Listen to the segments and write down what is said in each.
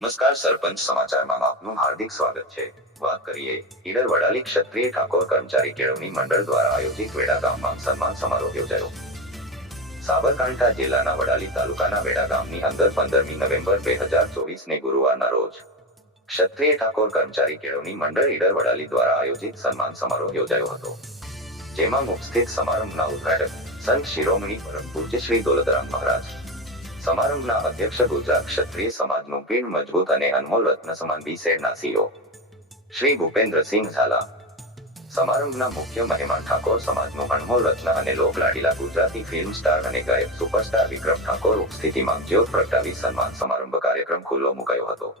નમસ્કાર, સરપંચ સમાચારમાં આપનું હાર્દિક સ્વાગત છે. વાત કરીએ ઈડર વડાલી ક્ષત્રિય ઠાકોર કર્મચારી કેળવણી મંડળ દ્વારા આયોજિત વેડા ગામમાં સન્માન સમારોહ યોજાયો. સાબરકાંઠા જિલ્લાના વડાલી તાલુકાના વેડા ગામની અંદર 15મી નવેમ્બર 2024ને ગુરુવારના રોજ ક્ષત્રિય ઠાકોર કર્મચારી કેળવણી મંડળ ઈડર વડાલી દ્વારા આયોજિત સન્માન સમારોહ યોજાયો હતો. જેમાં મુખ્ય સમારંભના ઉદ્ઘાટક સંત શિરોમણી પરમ પૂજ્ય શ્રી દોલતરામ મહારાજ, સમારંભના અધ્યક્ષ ગુજરાત ક્ષત્રિય સમાજનું પીઢ મજબૂત અને અનમોલ રત્ન સમાન બી.સેડના સીઓ શ્રી ભૂપેન્દ્રસિંહ ઝાલા, સમારંભના મુખ્ય મહેમાન ઠાકોર સમાજનું અનમોલ રત્ન અને લોકલાડીલા ગુજરાતી ફિલ્મ સ્ટાર અને ગાયક સુપરસ્ટાર વિક્રમ ઠાકોર ઉપસ્થિતિમાં જ્યોત પ્રગટાવી સન્માન સમારંભ કાર્યક્રમ ખુલ્લો મુકાયો હતો.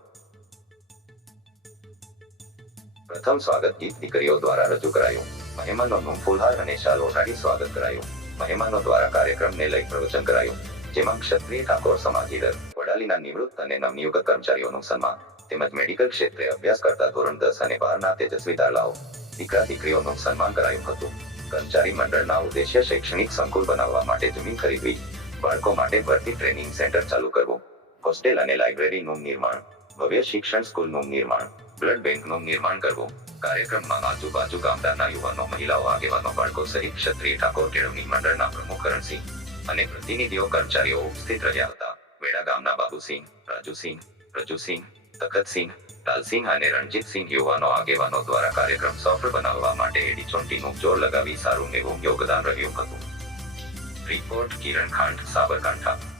પ્રથમ સ્વાગત ગીત દીકરીઓ દ્વારા રજૂ કરાયું. મહેમાનોનું ફૂલહાર અને શાલ ઓઢાડી સ્વાગત કરાયું. મહેમાનો દ્વારા કાર્યક્રમને લઈ પ્રવચન કરાયું, જેમાં ક્ષત્રિય ઠાકોર સમાજ ઈડર વડાલીના નિવૃત્ત અને નવનિયુક્ત કર્મચારીઓનું સન્માન તેમજ મેડિકલ ક્ષેત્રે અભ્યાસ કરતા ધોરણ 10 અને 12ના તેજસ્વી દાખલાઓ દીકરા દીકરીઓનું સન્માન કરાયું હતું. કર્મચારી મંડળના ઉદ્દેશ્ય શૈક્ષણિક સંકુલ બનાવવા માટે જમીન ખરીદવી, બાળકો માટે ભરતી ટ્રેનિંગ સેન્ટર ચાલુ કરવું, હોસ્ટેલ અને લાઇબ્રેરીનું નિર્માણ, ભવ્ય શિક્ષણ સ્કૂલનું નિર્માણ, બ્લડ બેંકનું નિર્માણ કરવું. કાર્યક્રમમાં આજુબાજુ ગામડાના યુવાનો, મહિલાઓ, આગેવાનો, બાળકો સહિત ક્ષત્રિય ઠાકોર કેળવણી મંડળના પ્રમુખ કરણસિંહ અને પ્રતિનિધિઓ કર્મચારીઓ ઉપસ્થિત રહ્યા હતા. વેડા ગામના બાબુસિંહ, રાજુસિંહ, તખતસિંહ, લાલસિંહ અને રણજીતસિંહ યુવાનો આગેવાનો દ્વારા કાર્યક્રમ સફળ બનાવવા માટે એડી ચોંટીનું જોર લગાવી સારું એવું યોગદાન રહ્યું હતું. રિપોર્ટ કિરણ ખાંડ, સાબરકાંઠા.